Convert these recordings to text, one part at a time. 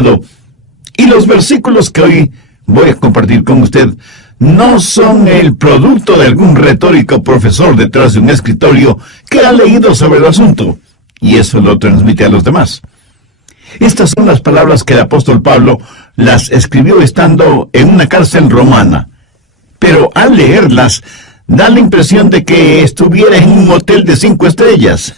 Y los versículos que hoy voy a compartir con usted no son el producto de algún retórico profesor detrás de un escritorio que ha leído sobre el asunto, y eso lo transmite a los demás. Estas son las palabras que el apóstol Pablo las escribió estando en una cárcel romana, pero al leerlas da la impresión de que estuviera en un hotel de 5 estrellas.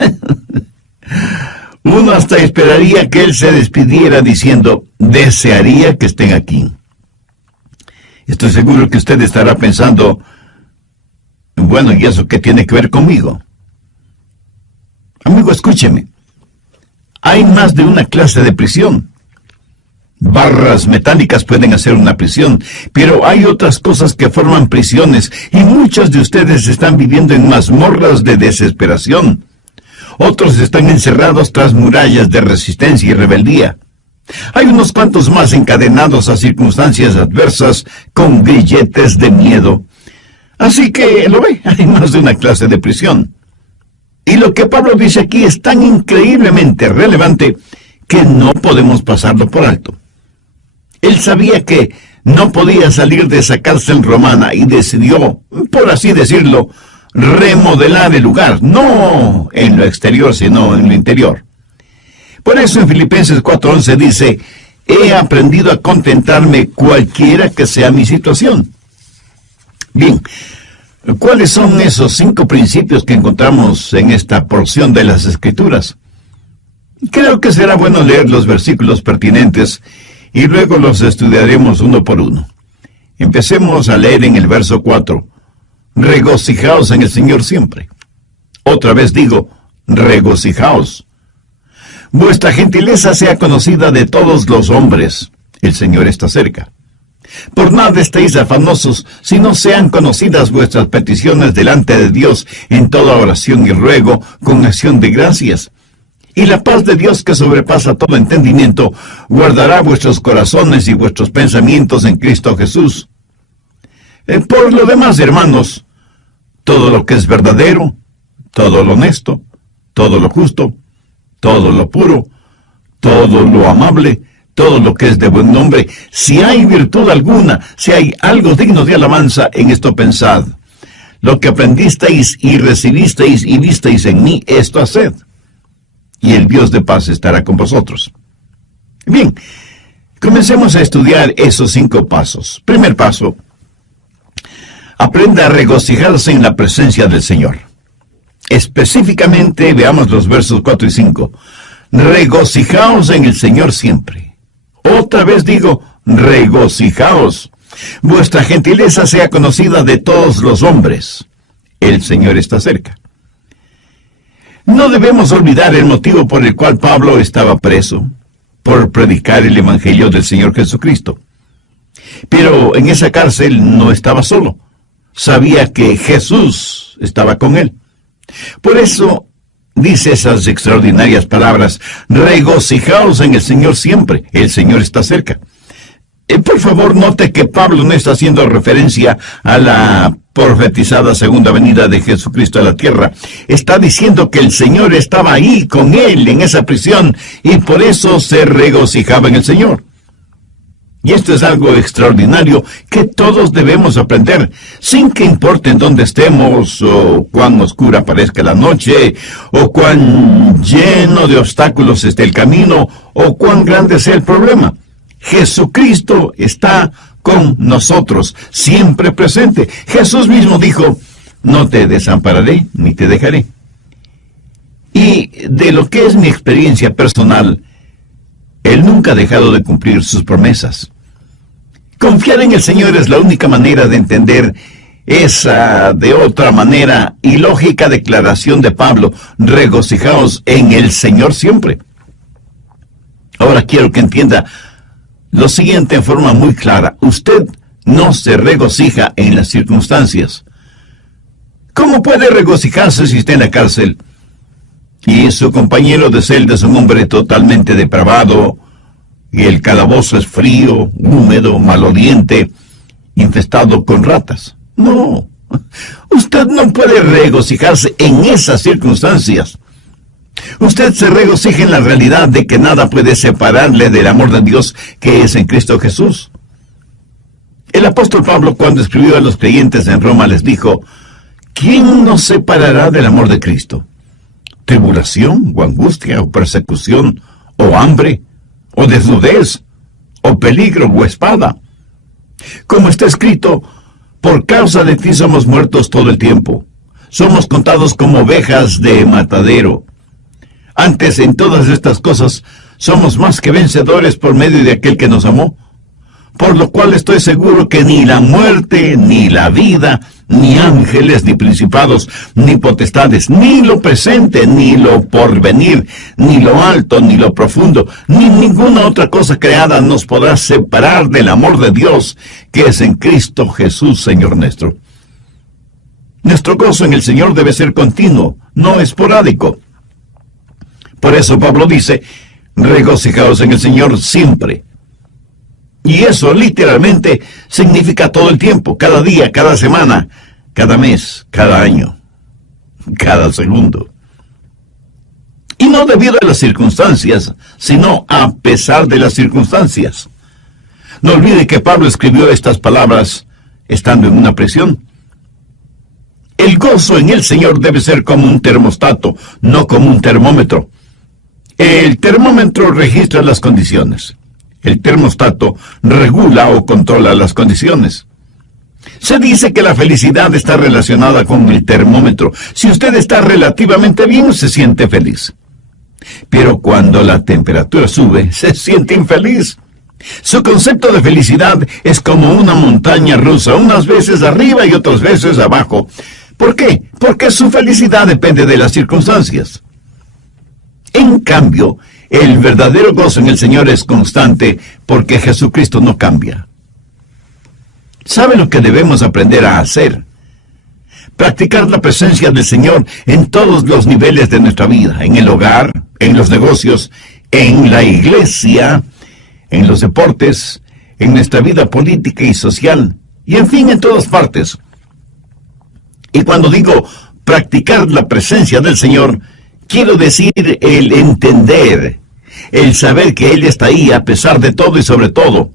Uno hasta esperaría que él se despidiera diciendo: desearía que estén aquí. Estoy seguro que usted estará pensando: bueno, ¿y eso qué tiene que ver conmigo? Amigo, escúcheme. Hay más de una clase de prisión. Barras metálicas pueden hacer una prisión, pero hay otras cosas que forman prisiones, y muchos de ustedes están viviendo en mazmorras de desesperación. Otros están encerrados tras murallas de resistencia y rebeldía. Hay unos cuantos más encadenados a circunstancias adversas con grilletes de miedo. Así que, lo ve, hay más de una clase de prisión. Y lo que Pablo dice aquí es tan increíblemente relevante que no podemos pasarlo por alto. Él sabía que no podía salir de esa cárcel romana y decidió, por así decirlo, remodelar el lugar, no en lo exterior, sino en lo interior. Por eso en Filipenses 4:11 dice: he aprendido a contentarme cualquiera que sea mi situación. Bien, ¿cuáles son esos 5 principios que encontramos en esta porción de las Escrituras? Creo que será bueno leer los versículos pertinentes y luego los estudiaremos uno por uno. Empecemos a leer en el verso 4. Regocijaos en el Señor siempre. Otra vez digo, regocijaos. Vuestra gentileza sea conocida de todos los hombres. El Señor está cerca. Por nada estéis afanosos, sino sean conocidas vuestras peticiones delante de Dios en toda oración y ruego, con acción de gracias. Y la paz de Dios, que sobrepasa todo entendimiento, guardará vuestros corazones y vuestros pensamientos en Cristo Jesús. Por lo demás, hermanos, todo lo que es verdadero, todo lo honesto, todo lo justo, todo lo puro, todo lo amable, todo lo que es de buen nombre, si hay virtud alguna, si hay algo digno de alabanza, en esto pensad. Lo que aprendisteis y recibisteis y visteis en mí, esto haced, y el Dios de paz estará con vosotros. Bien, comencemos a estudiar esos 5 pasos. Primer paso: aprenda a regocijarse en la presencia del Señor. Específicamente, veamos los versos 4 y 5. Regocijaos en el Señor siempre. Otra vez digo, regocijaos. Vuestra gentileza sea conocida de todos los hombres. El Señor está cerca. No debemos olvidar el motivo por el cual Pablo estaba preso: por predicar el Evangelio del Señor Jesucristo. Pero en esa cárcel no estaba solo. Sabía que Jesús estaba con él. Por eso dice esas extraordinarias palabras: regocijaos en el Señor siempre. El Señor está cerca. Por favor, note que Pablo no está haciendo referencia a la profetizada segunda venida de Jesucristo a la tierra. Está diciendo que el Señor estaba ahí con él en esa prisión, y por eso se regocijaba en el Señor. Y esto es algo extraordinario que todos debemos aprender, sin que importe en dónde estemos, o cuán oscura parezca la noche, o cuán lleno de obstáculos esté el camino, o cuán grande sea el problema. Jesucristo está con nosotros, siempre presente. Jesús mismo dijo: no te desampararé ni te dejaré. Y de lo que es mi experiencia personal, Él nunca ha dejado de cumplir sus promesas. Confiar en el Señor es la única manera de entender esa, de otra manera, ilógica declaración de Pablo: regocijaos en el Señor siempre. Ahora quiero que entienda lo siguiente en forma muy clara: usted no se regocija en las circunstancias. ¿Cómo puede regocijarse si está en la cárcel y su compañero de celda es un hombre totalmente depravado, y el calabozo es frío, húmedo, maloliente, infestado con ratas? No, usted no puede regocijarse en esas circunstancias. Usted se regocija en la realidad de que nada puede separarle del amor de Dios que es en Cristo Jesús. El apóstol Pablo, cuando escribió a los creyentes en Roma, les dijo: ¿quién nos separará del amor de Cristo? ¿Tribulación, o angustia, o persecución, o hambre, o desnudez, o peligro, o espada? Como está escrito: por causa de ti somos muertos todo el tiempo. Somos contados como ovejas de matadero. Antes, en todas estas cosas, somos más que vencedores por medio de aquel que nos amó. Por lo cual estoy seguro que ni la muerte, ni la vida, ni ángeles, ni principados, ni potestades, ni lo presente, ni lo porvenir, ni lo alto, ni lo profundo, ni ninguna otra cosa creada nos podrá separar del amor de Dios que es en Cristo Jesús, Señor nuestro. Nuestro gozo en el Señor debe ser continuo, no esporádico. Por eso Pablo dice: regocijaos en el Señor siempre. Y eso literalmente significa todo el tiempo, cada día, cada semana, cada mes, cada año, cada segundo. Y no debido a las circunstancias, sino a pesar de las circunstancias. No olvide que Pablo escribió estas palabras estando en una prisión. El gozo en el Señor debe ser como un termostato, no como un termómetro. El termómetro registra las condiciones. El termostato regula o controla las condiciones. Se dice que la felicidad está relacionada con el termómetro. Si usted está relativamente bien, se siente feliz. Pero cuando la temperatura sube, se siente infeliz. Su concepto de felicidad es como una montaña rusa, unas veces arriba y otras veces abajo. ¿Por qué? Porque su felicidad depende de las circunstancias. En cambio, el verdadero gozo en el Señor es constante porque Jesucristo no cambia. ¿Sabe lo que debemos aprender a hacer? Practicar la presencia del Señor en todos los niveles de nuestra vida, en el hogar, en los negocios, en la iglesia, en los deportes, en nuestra vida política y social, y en fin, en todas partes. Y cuando digo practicar la presencia del Señor, quiero decir el entender, el saber que Él está ahí a pesar de todo y sobre todo.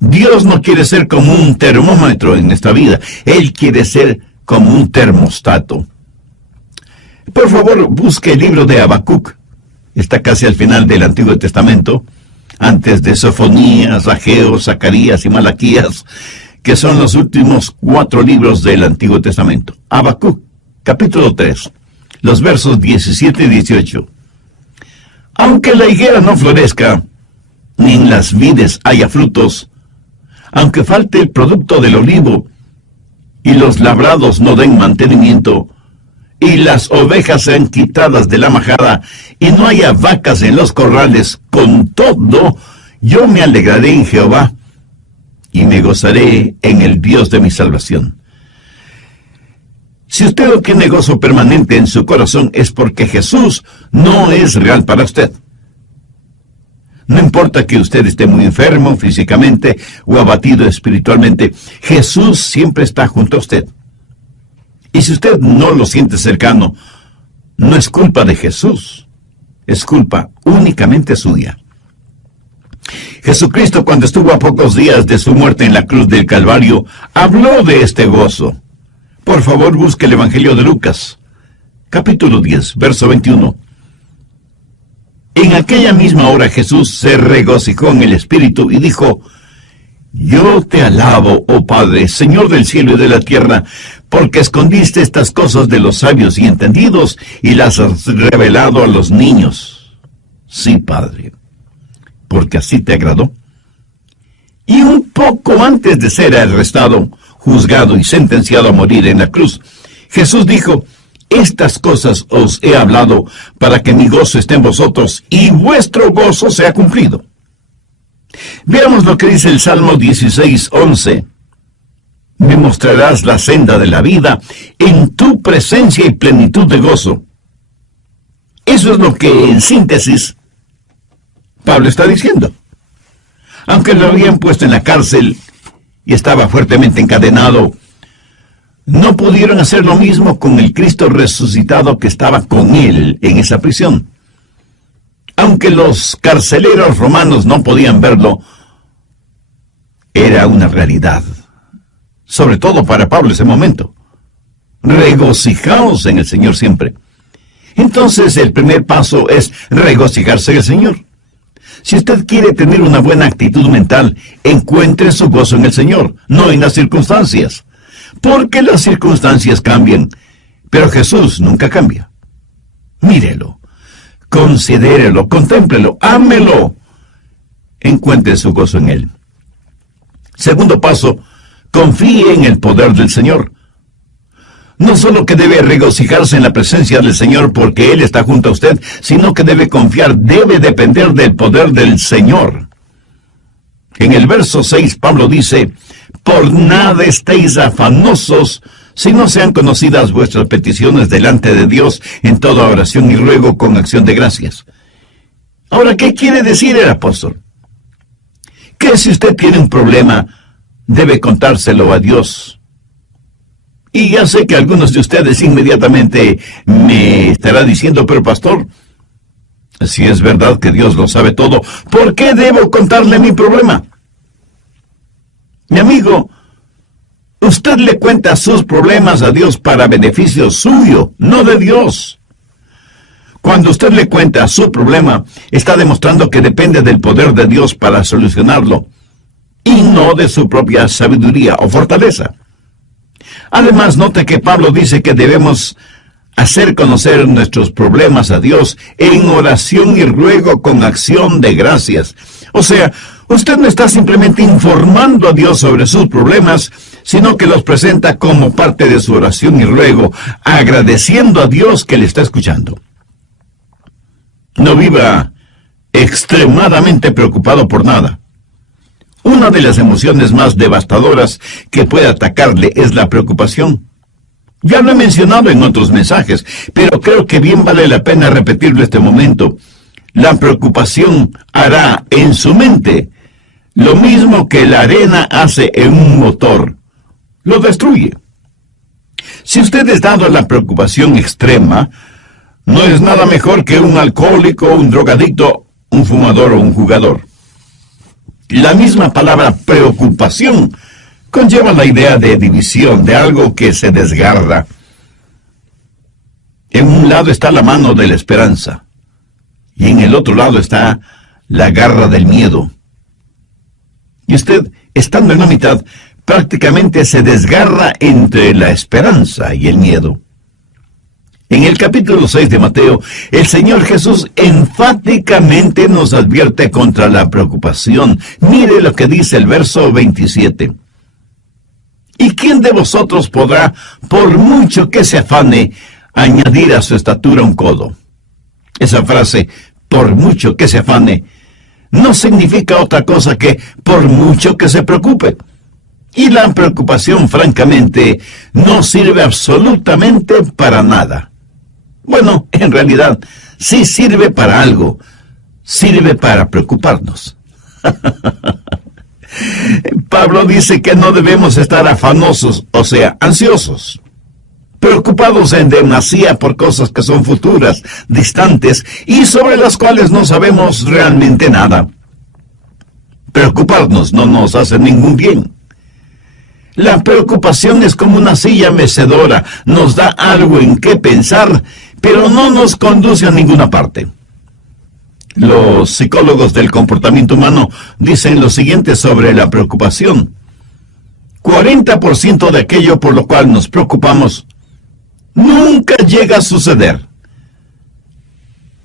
Dios no quiere ser como un termómetro en nuestra vida. Él quiere ser como un termostato. Por favor, busque el libro de Habacuc. Está casi al final del Antiguo Testamento, antes de Sofonías, Ageo, Zacarías y Malaquías, que son los últimos 4 libros del Antiguo Testamento. Habacuc, capítulo 3. Los versos 17 y 18. Aunque la higuera no florezca, ni en las vides haya frutos, aunque falte el producto del olivo, y los labrados no den mantenimiento, y las ovejas sean quitadas de la majada, y no haya vacas en los corrales, con todo, yo me alegraré en Jehová, y me gozaré en el Dios de mi salvación. Si usted no tiene gozo permanente en su corazón, es porque Jesús no es real para usted. No importa que usted esté muy enfermo físicamente o abatido espiritualmente, Jesús siempre está junto a usted. Y si usted no lo siente cercano, no es culpa de Jesús, es culpa únicamente suya. Jesucristo, cuando estuvo a pocos días de su muerte en la cruz del Calvario, habló de este gozo. Por favor, busque el Evangelio de Lucas, capítulo 10, verso 21. En aquella misma hora Jesús se regocijó en el Espíritu y dijo: yo te alabo, oh Padre, Señor del cielo y de la tierra, porque escondiste estas cosas de los sabios y entendidos y las has revelado a los niños. Sí, Padre, porque así te agradó. Y un poco antes de ser arrestado, juzgado y sentenciado a morir en la cruz, Jesús dijo: estas cosas os he hablado para que mi gozo esté en vosotros y vuestro gozo sea cumplido. Veamos lo que dice el Salmo 16:11. Me mostrarás la senda de la vida, en tu presencia y plenitud de gozo. Eso es lo que, en síntesis, Pablo está diciendo. Aunque lo habían puesto en la cárcel y estaba fuertemente encadenado, no pudieron hacer lo mismo con el Cristo resucitado que estaba con él en esa prisión. Aunque los carceleros romanos no podían verlo, era una realidad, sobre todo para Pablo en ese momento. Regocijaos en el Señor siempre. Entonces el primer paso es regocijarse en el Señor. Si usted quiere tener una buena actitud mental, encuentre su gozo en el Señor, no en las circunstancias. Porque las circunstancias cambian, pero Jesús nunca cambia. Mírelo, considérelo, contémplelo, ámelo. Encuentre su gozo en Él. Segundo paso, confíe en el poder del Señor. No solo que debe regocijarse en la presencia del Señor porque Él está junto a usted, sino que debe confiar, debe depender del poder del Señor. En el verso 6, Pablo dice, por nada estéis afanosos, si no sean conocidas vuestras peticiones delante de Dios en toda oración y ruego con acción de gracias. Ahora, ¿qué quiere decir el apóstol? Que si usted tiene un problema, debe contárselo a Dios. Y ya sé que algunos de ustedes inmediatamente me estarán diciendo, pero pastor, si es verdad que Dios lo sabe todo, ¿por qué debo contarle mi problema? Mi amigo, usted le cuenta sus problemas a Dios para beneficio suyo, no de Dios. Cuando usted le cuenta su problema, está demostrando que depende del poder de Dios para solucionarlo, y no de su propia sabiduría o fortaleza. Además, note que Pablo dice que debemos hacer conocer nuestros problemas a Dios en oración y ruego con acción de gracias. O sea, usted no está simplemente informando a Dios sobre sus problemas, sino que los presenta como parte de su oración y ruego, agradeciendo a Dios que le está escuchando. No viva extremadamente preocupado por nada. Una de las emociones más devastadoras que puede atacarle es la preocupación. Ya lo he mencionado en otros mensajes, pero creo que bien vale la pena repetirlo en este momento. La preocupación hará en su mente lo mismo que la arena hace en un motor. Lo destruye. Si usted es dado a la preocupación extrema, no es nada mejor que un alcohólico, un drogadicto, un fumador o un jugador. La misma palabra preocupación conlleva la idea de división, de algo que se desgarra. En un lado está la mano de la esperanza, y en el otro lado está la garra del miedo. Y usted, estando en la mitad, prácticamente se desgarra entre la esperanza y el miedo. En el capítulo 6 de Mateo, el Señor Jesús enfáticamente nos advierte contra la preocupación. Mire lo que dice el verso 27. ¿Y quién de vosotros podrá, por mucho que se afane, añadir a su estatura un codo? Esa frase, por mucho que se afane, no significa otra cosa que por mucho que se preocupe. Y la preocupación, francamente, no sirve absolutamente para nada. Bueno, en realidad, sí sirve para algo. Sirve para preocuparnos. Pablo dice que no debemos estar afanosos, o sea, ansiosos, preocupados en demasía por cosas que son futuras, distantes, y sobre las cuales no sabemos realmente nada. Preocuparnos no nos hace ningún bien. La preocupación es como una silla mecedora, nos da algo en qué pensar, pero no nos conduce a ninguna parte. Los psicólogos del comportamiento humano dicen lo siguiente sobre la preocupación. 40% de aquello por lo cual nos preocupamos nunca llega a suceder.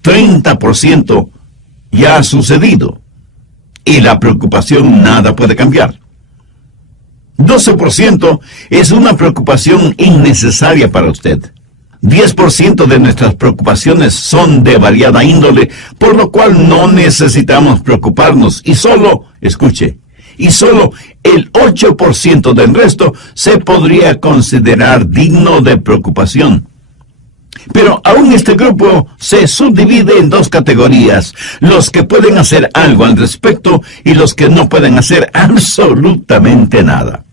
30% ya ha sucedido. Y la preocupación nada puede cambiar. 12% es una preocupación innecesaria para usted. 10% de nuestras preocupaciones son de variada índole, por lo cual no necesitamos preocuparnos. Y solo, escuche, y solo el 8% del resto se podría considerar digno de preocupación. Pero aún este grupo se subdivide en dos categorías: los que pueden hacer algo al respecto y los que no pueden hacer absolutamente nada.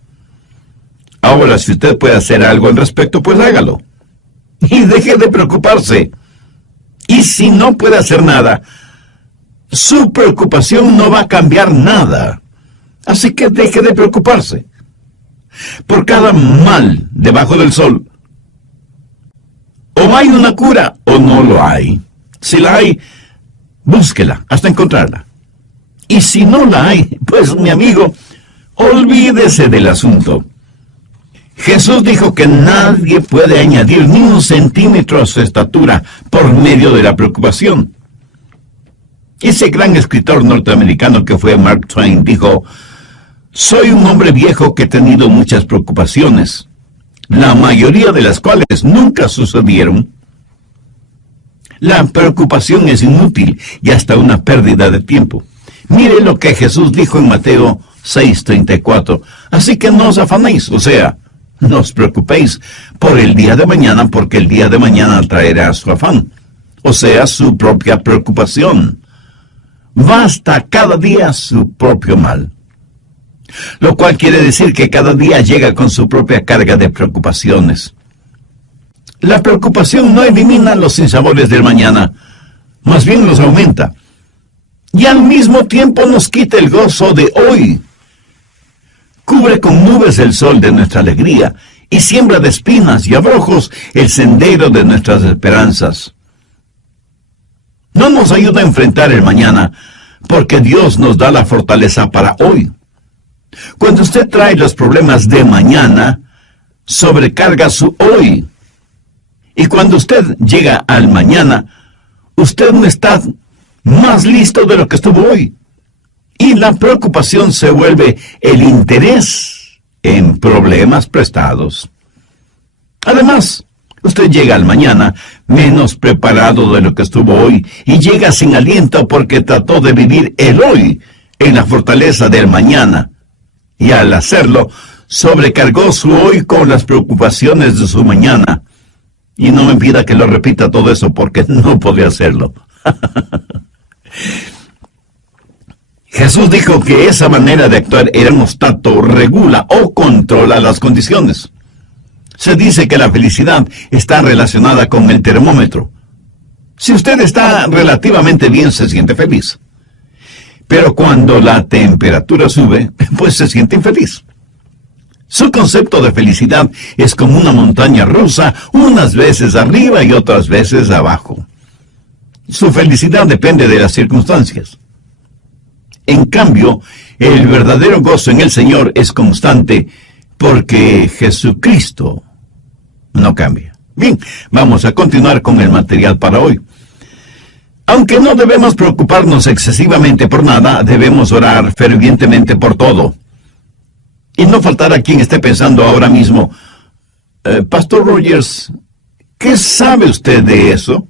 Ahora, si usted puede hacer algo al respecto, pues hágalo. Y deje de preocuparse. Y si no puede hacer nada, su preocupación no va a cambiar nada. Así que deje de preocuparse. Por cada mal debajo del sol, o hay una cura o no lo hay. Si la hay, búsquela hasta encontrarla. Y si no la hay, pues mi amigo, olvídese del asunto. Jesús dijo que nadie puede añadir ni un centímetro a su estatura por medio de la preocupación. Ese gran escritor norteamericano que fue Mark Twain dijo: soy un hombre viejo que he tenido muchas preocupaciones, la mayoría de las cuales nunca sucedieron. La preocupación es inútil y hasta una pérdida de tiempo. Mire lo que Jesús dijo en Mateo 6:34. Así que no os afanéis, o sea, no os preocupéis por el día de mañana, porque el día de mañana traerá su afán, o sea, su propia preocupación. Basta cada día su propio mal. Lo cual quiere decir que cada día llega con su propia carga de preocupaciones. La preocupación no elimina los sinsabores del mañana, más bien los aumenta. Y al mismo tiempo nos quita el gozo de hoy. Cubre con nubes el sol de nuestra alegría y siembra de espinas y abrojos el sendero de nuestras esperanzas. No nos ayuda a enfrentar el mañana, porque Dios nos da la fortaleza para hoy. Cuando usted trae los problemas de mañana, sobrecarga su hoy. Y cuando usted llega al mañana, usted no está más listo de lo que estuvo hoy. Y la preocupación se vuelve el interés en problemas prestados. Además, usted llega al mañana menos preparado de lo que estuvo hoy y llega sin aliento porque trató de vivir el hoy en la fortaleza del mañana. Y al hacerlo, sobrecargó su hoy con las preocupaciones de su mañana. Y no me pida que lo repita todo eso porque no podría hacerlo. Jesús dijo que esa manera de actuar termostato regula o controla las condiciones. Se dice que la felicidad está relacionada con el termómetro. Si usted está relativamente bien, se siente feliz. Pero cuando la temperatura sube, pues se siente infeliz. Su concepto de felicidad es como una montaña rusa, unas veces arriba y otras veces abajo. Su felicidad depende de las circunstancias. En cambio, el verdadero gozo en el Señor es constante, porque Jesucristo no cambia. Bien, vamos a continuar con el material para hoy. Aunque no debemos preocuparnos excesivamente por nada, debemos orar fervientemente por todo. Y no faltará quien esté pensando ahora mismo: Pastor Rogers, ¿qué sabe usted de eso?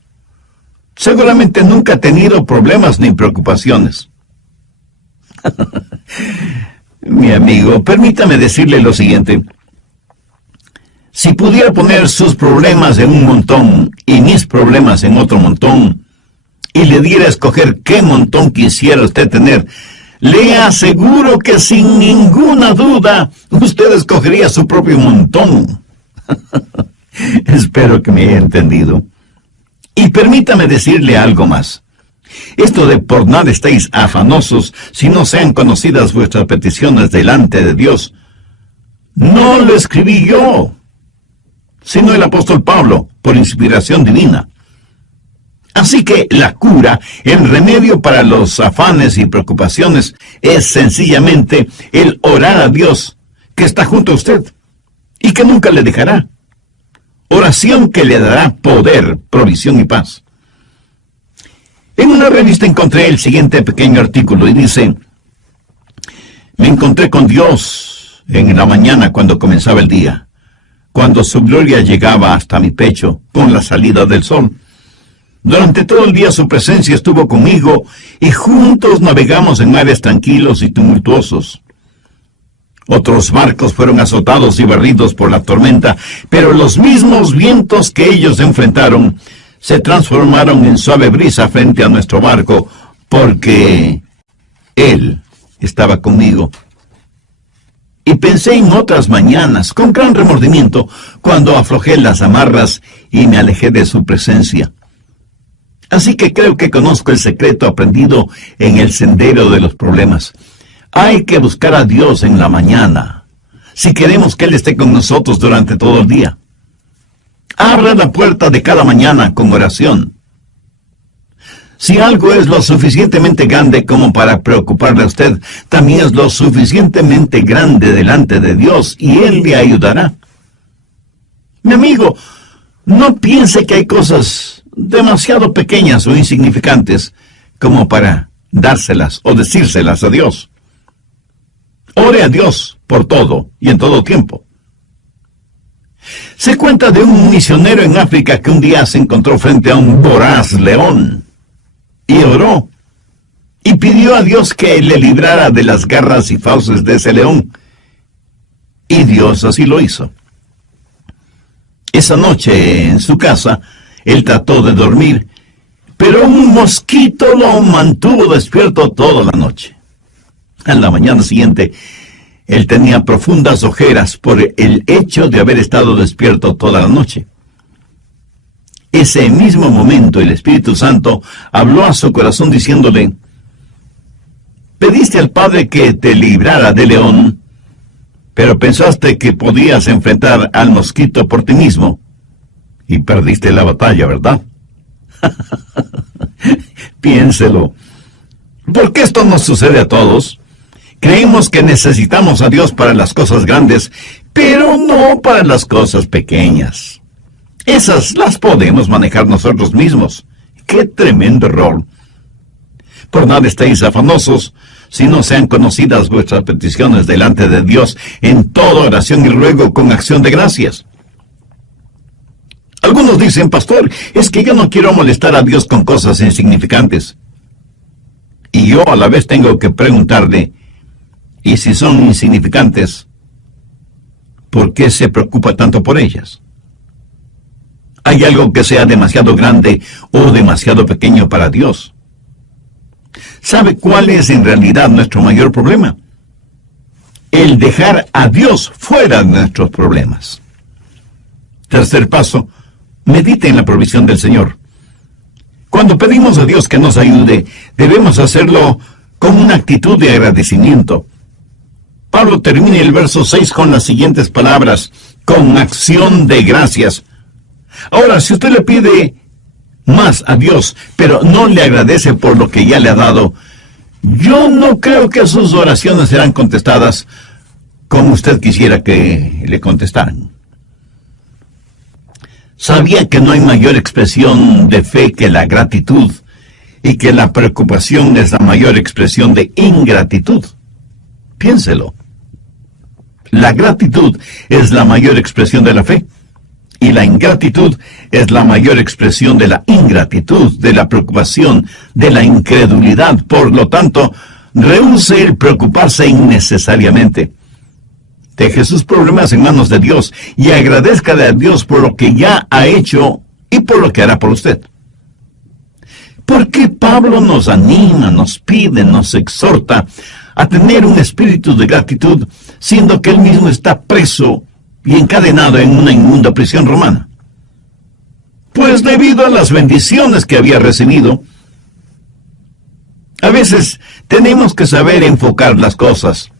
Seguramente nunca ha tenido problemas ni preocupaciones. Mi amigo, permítame decirle lo siguiente. Si pudiera poner sus problemas en un montón y mis problemas en otro montón, y le diera a escoger qué montón quisiera usted tener, le aseguro que sin ninguna duda usted escogería su propio montón. Espero que me haya entendido. Y permítame decirle algo más. Esto de por nada estéis afanosos si no sean conocidas vuestras peticiones delante de Dios, no lo escribí yo, sino el apóstol Pablo, por inspiración divina. Así que la cura, el remedio para los afanes y preocupaciones, es sencillamente el orar a Dios, que está junto a usted, y que nunca le dejará. Oración que le dará poder, provisión y paz. En una revista encontré el siguiente pequeño artículo y dice: me encontré con Dios en la mañana cuando comenzaba el día, cuando su gloria llegaba hasta mi pecho con la salida del sol. Durante todo el día su presencia estuvo conmigo y juntos navegamos en mares tranquilos y tumultuosos. Otros barcos fueron azotados y barridos por la tormenta, pero los mismos vientos que ellos enfrentaron se transformaron en suave brisa frente a nuestro barco, porque Él estaba conmigo. Y pensé en otras mañanas, con gran remordimiento, cuando aflojé las amarras y me alejé de su presencia. Así que creo que conozco el secreto aprendido en el sendero de los problemas. Hay que buscar a Dios en la mañana, si queremos que Él esté con nosotros durante todo el día. Abra la puerta de cada mañana con oración. Si algo es lo suficientemente grande como para preocuparle a usted, también es lo suficientemente grande delante de Dios y Él le ayudará. Mi amigo, no piense que hay cosas demasiado pequeñas o insignificantes como para dárselas o decírselas a Dios. Ore a Dios por todo y en todo tiempo. Se cuenta de un misionero en África que un día se encontró frente a un voraz león. Y oró, y pidió a Dios que le librara de las garras y fauces de ese león. Y Dios así lo hizo. Esa noche, en su casa, él trató de dormir, pero un mosquito lo mantuvo despierto toda la noche. A la mañana siguiente, él tenía profundas ojeras por el hecho de haber estado despierto toda la noche. Ese mismo momento el Espíritu Santo habló a su corazón diciéndole: pediste al Padre que te librara del león, pero pensaste que podías enfrentar al mosquito por ti mismo, y perdiste la batalla, ¿verdad? Piénselo. ¿Por qué esto nos sucede a todos? Creemos que necesitamos a Dios para las cosas grandes, pero no para las cosas pequeñas. Esas las podemos manejar nosotros mismos. ¡Qué tremendo error! Por nada estéis afanosos, si no sean conocidas vuestras peticiones delante de Dios en toda oración y ruego con acción de gracias. Algunos dicen: pastor, es que yo no quiero molestar a Dios con cosas insignificantes. Y yo a la vez tengo que preguntarle: ¿y si son insignificantes, por qué se preocupa tanto por ellas? ¿Hay algo que sea demasiado grande o demasiado pequeño para Dios? ¿Sabe cuál es en realidad nuestro mayor problema? El dejar a Dios fuera de nuestros problemas. Tercer paso: medite en la provisión del Señor. Cuando pedimos a Dios que nos ayude, debemos hacerlo con una actitud de agradecimiento. Pablo termina el verso 6 con las siguientes palabras: con acción de gracias. Ahora, si usted le pide más a Dios, pero no le agradece por lo que ya le ha dado, yo no creo que sus oraciones serán contestadas como usted quisiera que le contestaran. ¿Sabía que no hay mayor expresión de fe que la gratitud, y que la preocupación es la mayor expresión de ingratitud? Piénselo. La gratitud es la mayor expresión de la fe, y la ingratitud es la mayor expresión de la ingratitud, de la preocupación, de la incredulidad. Por lo tanto, rehúse el preocuparse innecesariamente. Deje sus problemas en manos de Dios y agradezcale a Dios por lo que ya ha hecho y por lo que hará por usted. ¿Por qué Pablo nos anima, nos pide, nos exhorta a tener un espíritu de gratitud, siendo que él mismo está preso y encadenado en una inmunda prisión romana? Pues debido a las bendiciones que había recibido. A veces tenemos que saber enfocar las cosas.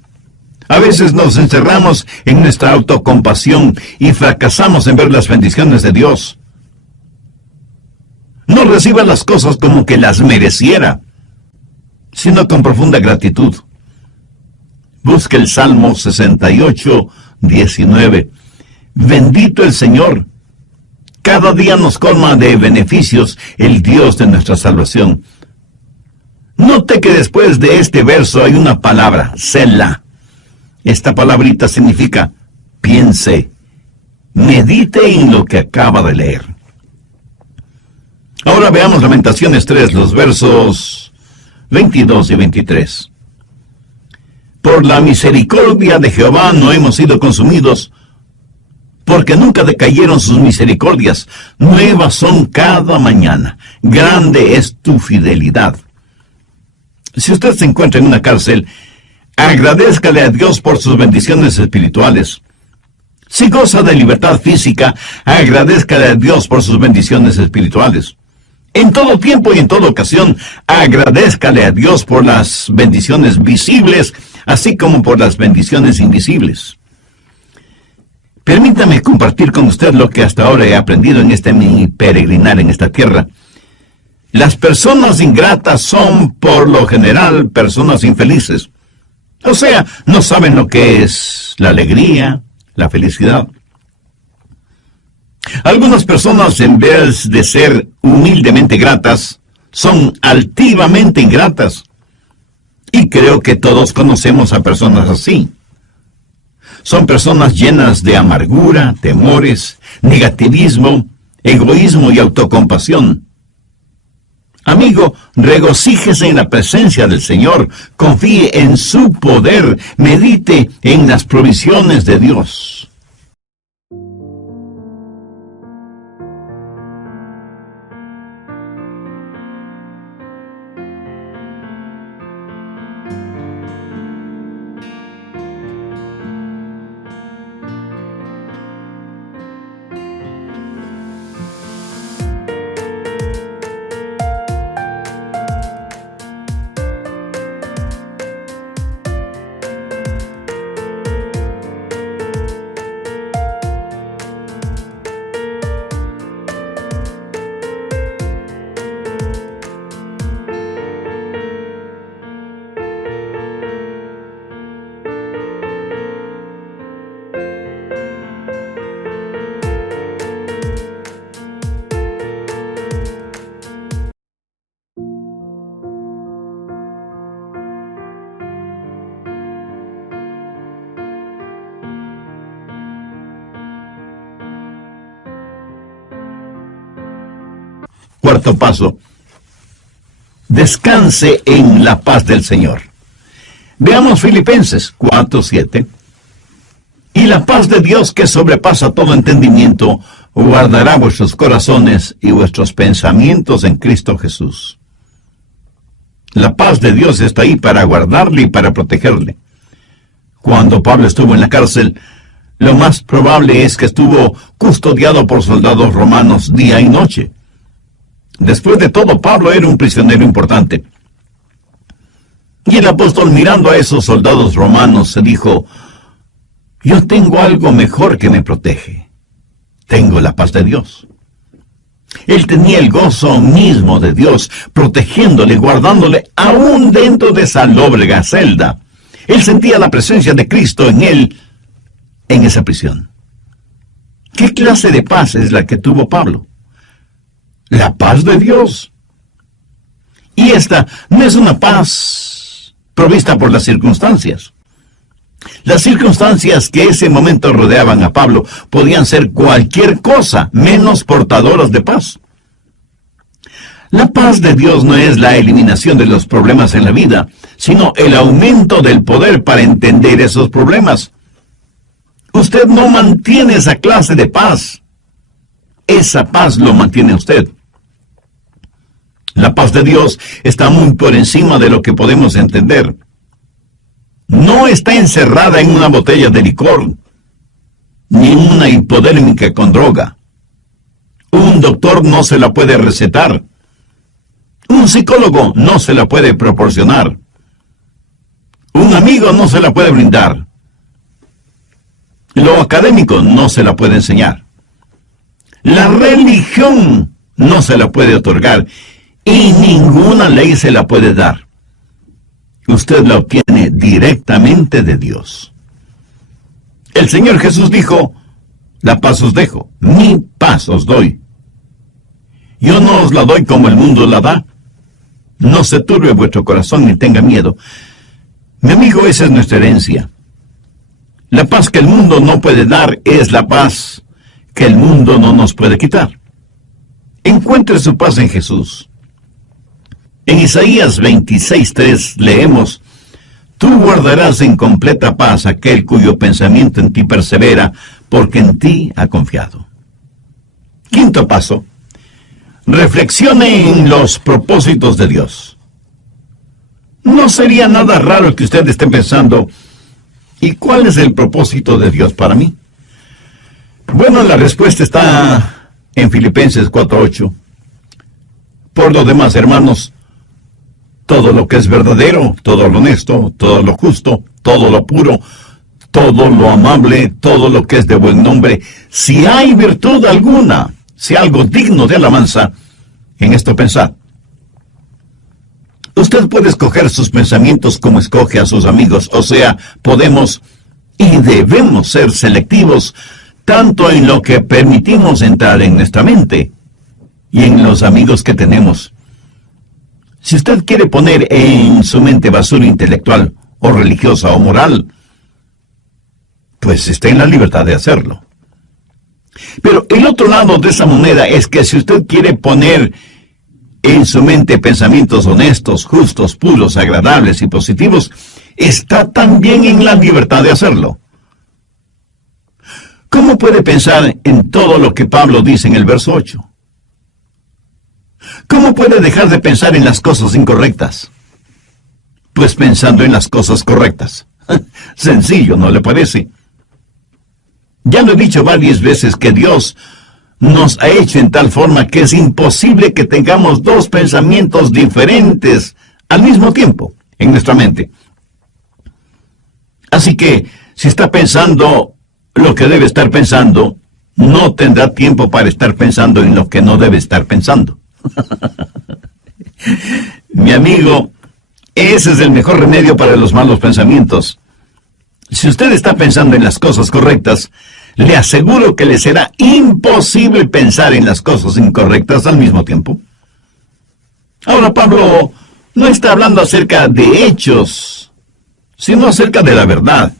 A veces nos encerramos en nuestra autocompasión y fracasamos en ver las bendiciones de Dios. No reciba las cosas como que las mereciera, sino con profunda gratitud. Busque el Salmo 68, 19. Bendito el Señor. Cada día nos colma de beneficios el Dios de nuestra salvación. Note que después de este verso hay una palabra, Selah. Esta palabrita significa piense, medite en lo que acaba de leer. Ahora veamos Lamentaciones 3, los versos 22 y 23. Por la misericordia de Jehová no hemos sido consumidos, porque nunca decayeron sus misericordias. Nuevas son cada mañana. Grande es tu fidelidad. Si usted se encuentra en una cárcel, agradézcale a Dios por sus bendiciones espirituales. Si goza de libertad física, agradézcale a Dios por sus bendiciones espirituales. En todo tiempo y en toda ocasión, agradézcale a Dios por las bendiciones visibles, así como por las bendiciones invisibles. Permítame compartir con usted lo que hasta ahora he aprendido en este mi peregrinar en esta tierra. Las personas ingratas son, por lo general, personas infelices. O sea, no saben lo que es la alegría, la felicidad. Algunas personas, en vez de ser humildemente gratas, son altivamente ingratas. Y creo que todos conocemos a personas así. Son personas llenas de amargura, temores, negativismo, egoísmo y autocompasión. Amigo, regocíjese en la presencia del Señor, confíe en su poder, medite en las provisiones de Dios. Cuarto paso. Descanse en la paz del Señor. Veamos Filipenses 4:7. Y la paz de Dios, que sobrepasa todo entendimiento, guardará vuestros corazones y vuestros pensamientos en Cristo Jesús. La paz de Dios está ahí para guardarle y para protegerle. Cuando Pablo estuvo en la cárcel, lo más probable es que estuvo custodiado por soldados romanos día y noche. Después de todo, Pablo era un prisionero importante. Y el apóstol, mirando a esos soldados romanos, se dijo: yo tengo algo mejor que me protege. Tengo la paz de Dios. Él tenía el gozo mismo de Dios, protegiéndole, guardándole, aún dentro de esa lóbrega celda. Él sentía la presencia de Cristo en él, en esa prisión. ¿Qué clase de paz es la que tuvo Pablo? La paz de Dios. Y esta no es una paz provista por las circunstancias. Las circunstancias que ese momento rodeaban a Pablo podían ser cualquier cosa menos portadoras de paz. La paz de Dios no es la eliminación de los problemas en la vida, sino el aumento del poder para entender esos problemas. Usted no mantiene esa clase de paz. Esa paz lo mantiene usted. La paz de Dios está muy por encima de lo que podemos entender. No está encerrada en una botella de licor, ni en una hipodérmica con droga. Un doctor no se la puede recetar. Un psicólogo no se la puede proporcionar. Un amigo no se la puede brindar. Lo académico no se la puede enseñar. La religión no se la puede otorgar. Y ninguna ley se la puede dar. Usted la obtiene directamente de Dios. El Señor Jesús dijo: la paz os dejo, mi paz os doy. Yo no os la doy como el mundo la da. No se turbe vuestro corazón ni tenga miedo. Mi amigo, esa es nuestra herencia. La paz que el mundo no puede dar es la paz que el mundo no nos puede quitar. Encuentre su paz en Jesús. En Isaías 26:3 leemos: tú guardarás en completa paz aquel cuyo pensamiento en ti persevera, porque en ti ha confiado. Quinto paso. Reflexione en los propósitos de Dios. No sería nada raro que usted esté pensando, ¿y cuál es el propósito de Dios para mí? Bueno, la respuesta está en Filipenses 4:8. Por lo demás, hermanos, todo lo que es verdadero, todo lo honesto, todo lo justo, todo lo puro, todo lo amable, todo lo que es de buen nombre, si hay virtud alguna, si algo digno de alabanza, en esto pensad. Usted puede escoger sus pensamientos como escoge a sus amigos, o sea, podemos y debemos ser selectivos tanto en lo que permitimos entrar en nuestra mente y en los amigos que tenemos. Si usted quiere poner en su mente basura intelectual o religiosa o moral, pues está en la libertad de hacerlo. Pero el otro lado de esa moneda es que si usted quiere poner en su mente pensamientos honestos, justos, puros, agradables y positivos, está también en la libertad de hacerlo. ¿Cómo puede pensar en todo lo que Pablo dice en el verso 8? ¿Cómo puede dejar de pensar en las cosas incorrectas? Pues pensando en las cosas correctas. Sencillo, ¿no le parece? Ya lo he dicho varias veces que Dios nos ha hecho en tal forma que es imposible que tengamos dos pensamientos diferentes al mismo tiempo en nuestra mente. Así que, si está pensando lo que debe estar pensando, no tendrá tiempo para estar pensando en lo que no debe estar pensando. Mi amigo, ese es el mejor remedio para los malos pensamientos. Si usted está pensando en las cosas correctas, le aseguro que le será imposible pensar en las cosas incorrectas al mismo tiempo. Ahora, Pablo no está hablando acerca de hechos, sino acerca de la verdad,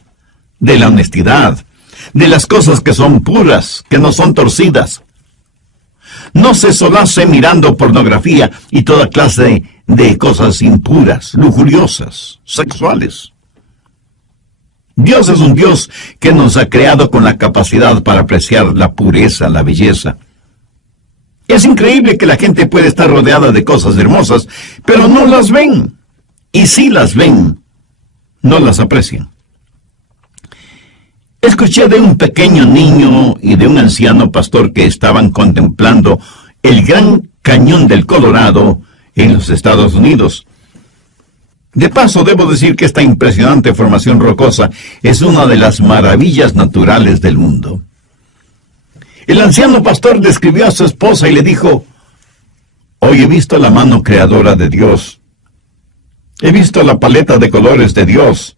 de la honestidad, de las cosas que son puras, que no son torcidas. No se solace mirando pornografía y toda clase de cosas impuras, lujuriosas, sexuales. Dios es un Dios que nos ha creado con la capacidad para apreciar la pureza, la belleza. Es increíble que la gente puede estar rodeada de cosas hermosas, pero no las ven. Y si las ven, no las aprecian. Escuché de un pequeño niño y de un anciano pastor que estaban contemplando el Gran Cañón del Colorado en los Estados Unidos. De paso, debo decir que esta impresionante formación rocosa es una de las maravillas naturales del mundo. El anciano pastor describió a su esposa y le dijo: hoy he visto la mano creadora de Dios. He visto la paleta de colores de Dios.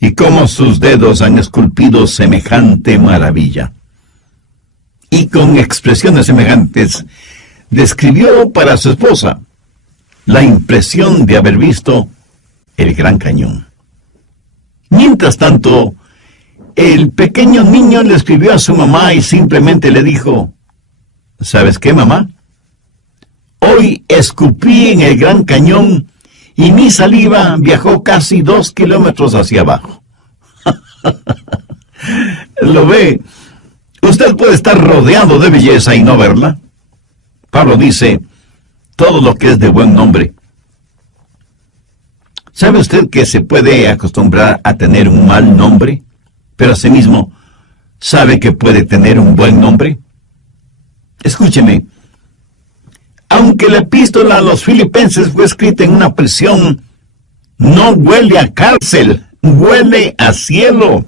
Y cómo sus dedos han esculpido semejante maravilla. Y con expresiones semejantes, describió para su esposa la impresión de haber visto el Gran Cañón. Mientras tanto, el pequeño niño le escribió a su mamá y simplemente le dijo: ¿sabes qué, mamá? Hoy escupí en el Gran Cañón y mi saliva viajó casi 2 kilómetros hacia abajo. ¿Lo ve? Usted puede estar rodeado de belleza y no verla. Pablo dice: todo lo que es de buen nombre. ¿Sabe usted que se puede acostumbrar a tener un mal nombre, pero asimismo sabe que puede tener un buen nombre? Escúcheme. Aunque la epístola a los Filipenses fue escrita en una prisión, no huele a cárcel, huele a cielo.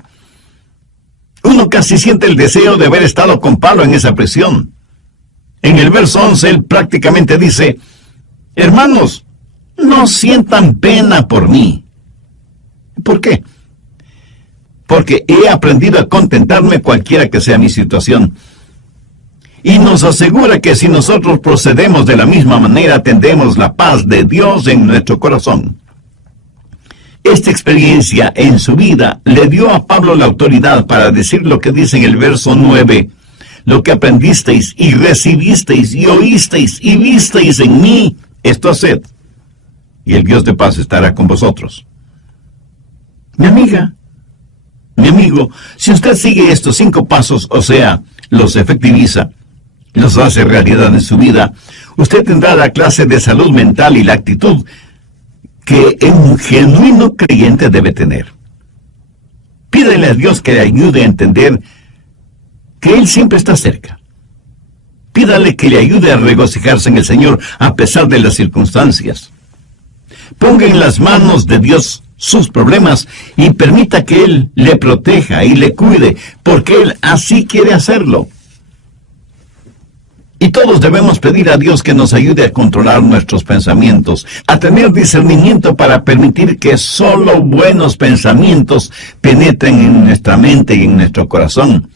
Uno casi siente el deseo de haber estado con Pablo en esa prisión. En el verso 11, él prácticamente dice: hermanos, no sientan pena por mí. ¿Por qué? Porque he aprendido a contentarme cualquiera que sea mi situación. Y nos asegura que si nosotros procedemos de la misma manera, tendremos la paz de Dios en nuestro corazón. Esta experiencia en su vida le dio a Pablo la autoridad para decir lo que dice en el verso 9. Lo que aprendisteis y recibisteis y oísteis y visteis en mí, esto haced, y el Dios de paz estará con vosotros. Mi amiga, mi amigo, si usted sigue estos 5 pasos, o sea, los efectiviza, los hace realidad en su vida, usted tendrá la clase de salud mental y la actitud que un genuino creyente debe tener. Pídele a Dios que le ayude a entender que Él siempre está cerca. Pídale que le ayude a regocijarse en el Señor a pesar de las circunstancias. Ponga en las manos de Dios sus problemas y permita que Él le proteja y le cuide, porque Él así quiere hacerlo. Y todos debemos pedir a Dios que nos ayude a controlar nuestros pensamientos, a tener discernimiento para permitir que solo buenos pensamientos penetren en nuestra mente y en nuestro corazón,